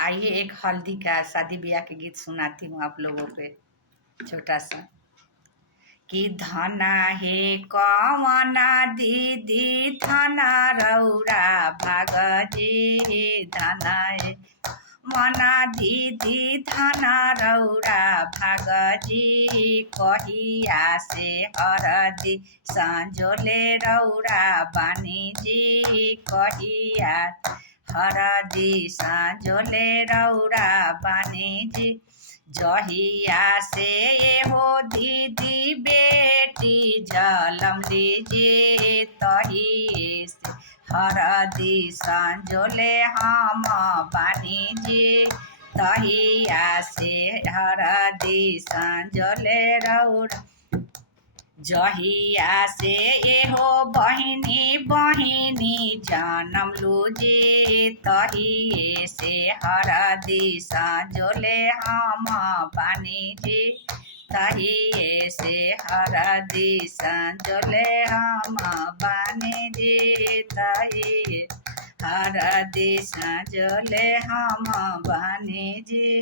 आइए एक हल्दी का शादी ब्याह के गीत सुनाती हूँ आप लोगों पे, छोटा सा। कि धना हे कमना दीदी धना रौरा भागजी, धना हे मना दीदी धना रौरा भागजी, कहिया से हरदी संजोले रौरा बानीजी, कहिया हरदी संजोले रौरा बानीजी, जहिया से हो दीदी बेटी जलम लीजिए, तही से हरदी संजोले हम बानीजी, तहिया से हरदी संजोले रौरा, जहिया से एहो बहिनी बहिनी जनम लूजी, तहिए से हरदी संजोले हम बानीजी, तहिए से हरदी संजोले हम बानीजी, तहिए हरदी संजोले हम बानीजी।